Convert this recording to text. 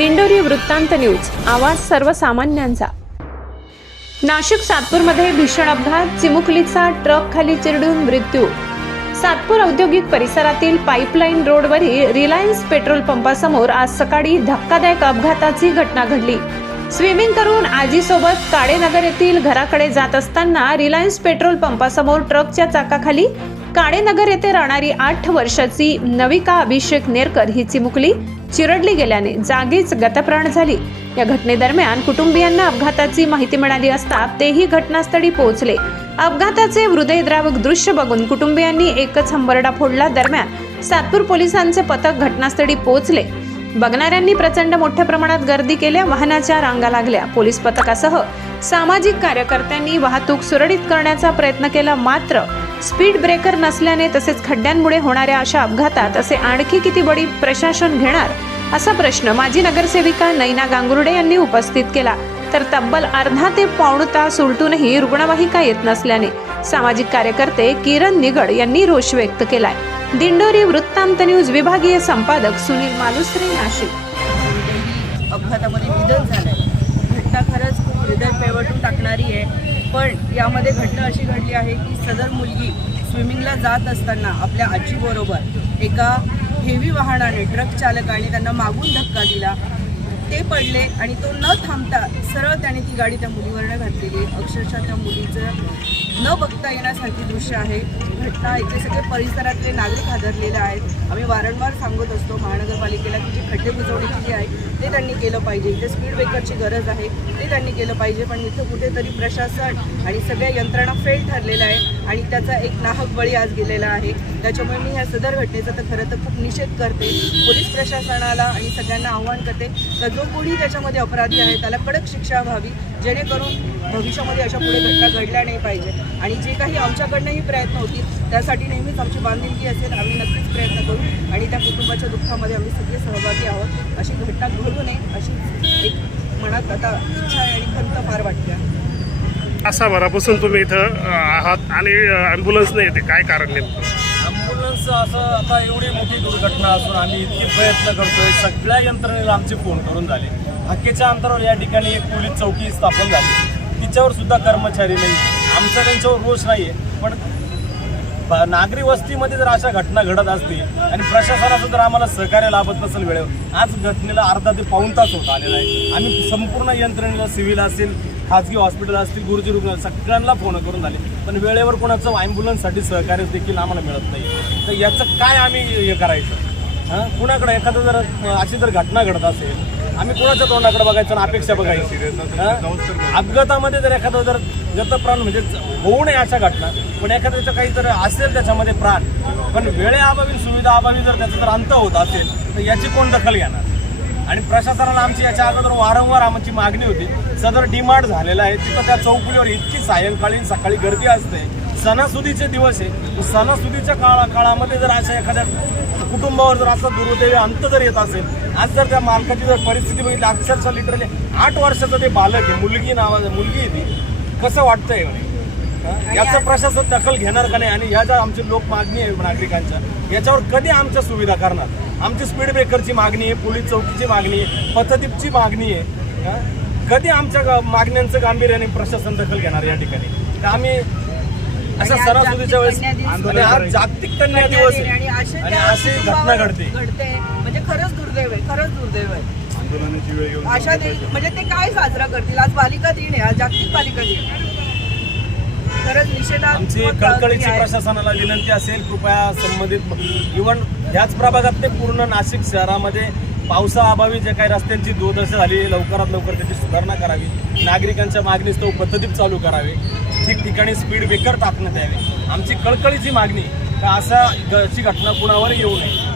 दिंडोरी वृत्तांत न्यूज. आवाज सर्वसामान्यांचा. नाशिक सातपूरमध्ये भीषण अपघात. चिमुकलीचा ट्रक खाली चिरडून मृत्यू. सातपूर औद्योगिक परिसरातील पाईपलाईन रोडवरील रिलायन्स पेट्रोल पंपासमोर आज सकाळी धक्कादायक अपघाताची घटना घडली. स्विमिंग करून आजीसोबत काडेनगर येथील घराकडे जात असताना रिलायन्स पेट्रोल पंपासमोर ट्रकच्या चाकाखाली काणेनगर येथे राहणारी आठ वर्षाची नविका अभिषेक नेरकर ही चिमुकली चिरडली गेल्याने जागीच गतप्राण झाली. या घटनेदरम्यान कुटुंबियांना अपघाताची माहिती मिळाली असता तेही घटनास्थळी पोहोचले. अपघाताचे हृदयद्रावक दृश्य बघून कुटुंबियांनी एकच हंबरडा फोडला. दरम्यान सातपूर पोलिसांचे पथक घटनास्थळी पोहोचले. बघणाऱ्यांनी प्रचंड मोठ्या प्रमाणात गर्दी केल्या वाहनाच्या रांगा लागल्या. पोलीस पथकासह सामाजिक कार्यकर्त्यांनी वाहतूक सुरळीत करण्याचा प्रयत्न केला मात्र स्पीड ब्रेकर नसल्याने तसेच खड्ड्यांमुळे होणाऱ्या अशा अपघातात असे आणखी किती बडी प्रशासन घेणार? असा प्रश्न माजी नगरसेविका नैना गांगुर्डे यांनी उपस्थित केला. तर तब्बल अर्धा ते पाऊण तास उलटूनही रुग्णवाहिका येत नसल्याने सामाजिक कार्यकर्ते किरण निगड यांनी रोष व्यक्त केलाय. दिंडोरी वृत्तांत न्यूज विभागीय संपादक सुनील मालुसरे नाशिक. अपघातामध्ये निधन झालंय. घटना खरंच खूप हृदय पेवटून टाकणारी आहे. पण यामध्ये घटना अशी घडली आहे की सदर मुलगी स्विमिंगला जात असताना आपल्या आजीबरोबर एका हेवी वाहनाने ट्रक चालकाने त्यांना मागून धक्का दिला. ते पडले आणि तो न थांबता सरळ त्याने ती गाडी त्या मुलीवरनं घातलेली अक्षरशः त्या मुलीचं न बघता येण्यासारखी दृश्य आहे. घटना इथे सगळे परिसरातले नागरिक हादरलेले आहेत. आम्ही वारंवार सांगत असतो महानगरपालिकेला की जी खड्डे बुजवणी केली आहे ते त्यांनी केलं पाहिजे. इथे स्पीड ब्रेकरची गरज आहे ते त्यांनी केलं पाहिजे. पण इथं कुठेतरी प्रशासन आणि सगळ्या यंत्रणा फेल ठरलेलं आहे आणि त्याचा एक नाहक बळी आज गेलेला आहे. त्याच्यामुळे मी ह्या सदर घटनेचा तर खरं तर खूप निषेध करते. पोलीस प्रशासनाला आणि सगळ्यांना आव्हान करते तर जो कोणी त्याच्यामध्ये अपराधी आहे त्याला कडक शिक्षा व्हावी जेणेकरून भविष्यामध्ये अशा पुढे घटना घडल्या नाही पाहिजे. आणि जे काही आमच्याकडनंही प्रयत्न होतील त्यासाठी नेहमीच आमची बांधिलकी असेल. आम्ही नक्कीच प्रयत्न करू आणि त्या कुटुंबाच्या दुःखामध्ये आम्ही सगळे सहभागी आहोत. अशी घटना घडू नये अशी एक मनात आता इच्छा आहे आणि खंत फार वाटते असा भरापासून तुम्ही इथं आहात आणि ॲम्ब्युलन्स नाही येते. काय कारण नेमकं? ॲम्ब्युलन्स असं आता एवढी मोठी दुर्घटना असून आम्ही इतकी प्रयत्न करतोय. सगळ्या यंत्रणेला आमचे फोन करून झाले. हक्केच्या अंतरावर या ठिकाणी एक पोलीस चौकी स्थापन झाली. तिच्यावर सुद्धा कर्मचारी नाही. आमचा त्यांच्यावर रोष नाही आहे पण नागरी वस्तीमध्ये जर अशा घटना घडत असतील आणि प्रशासनाचं जर आम्हाला सहकार्य लाभत नसेल वेळेवर आज घटनेला अर्धा ते पाऊण तास होत आलेला आहे. आम्ही संपूर्ण यंत्रणेला सिव्हिल असेल खाजगी हॉस्पिटल असतील गुरुजी रुग्ण सगळ्यांना फोन करून झाले. पण वेळेवर कोणाचं ॲम्ब्युलन्ससाठी सहकार्य देखील आम्हाला मिळत नाही. तर याचं काय आम्ही हे करायचं? हां? कुणाकडे? एखादं जर अशी जर घटना घडत असेल आम्ही कुणाच्या तोंडाकडे बघायचं आणि अपेक्षा बघायची? अपघातामध्ये जर एखादं जर गतप्राण म्हणजे होऊ नये अशा घटना पण एखाद्याचं काही जर असेल त्याच्यामध्ये प्राण पण वेळेअभावी सुविधा अभावी जर त्याचा जर अंत होत असेल तर याची कोण दखल घेणार? आणि प्रशासनाला आमची याच्या अगोदर वारंवार आमची मागणी होती. सदर डिमांड झालेला आहे. तिथं त्या चौकुलीवर इतकी सायंकाळी सकाळी गर्दी असते. सणासुदीचे दिवस आहे. सणासुदीच्या काळा काळामध्ये जर अशा एखाद्या कुटुंबावर जर असा दुर्दैवी अंत जर येत असेल आज जर त्या मालकाची जर परिस्थिती बघितली अक्षरशः लिटरली आठ वर्षाचं ते बालक आहे. मुलगी नावाचं मुलगी आहे ती. कसं वाटतंय म्हणे? याचं प्रशासन दखल घेणार का नाही? आणि ह्या ज्या आमची लोक मागणी आहे नागरिकांच्या याच्यावर कधी आमच्या सुविधा करणार? आमची स्पीड ब्रेकरची मागणी आहे पोलीस चौकीची मागणी आहे पथदीपची मागणी आहे हा? कधी आमच्या मागण्यांचं गांभीर्याने प्रशासन दखल घेणार या ठिकाणी? तर आम्ही अशा सणासुदीच्या वेळेस जागतिक कन्या दिवस आणि आज जागतिक कन्या दिवस आहे. आणि अशी अशी घटना घडते. घडते. म्हणजे खरंच दुर्दैव आहे खरंच दुर्दैव आहे. अशा दे- म्हणजे ते काय साजरा करतील? आज बालिका दिन आहे आज जागतिक बालिका दिन आमची कळकळीची प्रशासनाला विनंती असेल कृपया संबंधित इव्हन ह्याच प्रभागात ते पूर्ण नाशिक शहरामध्ये पावसाअभावी जे काही रस्त्यांची दुर्दशा झाली लवकरात लवकर त्याची सुधारणा करावी. नागरिकांच्या मागणीस तो पद्धतीत चालू करावे. ठिकठिकाणी स्पीड ब्रेकर टाकण्यात यावे. आमची कळकळीची मागणी का असा घटना कुणावर येऊ नये.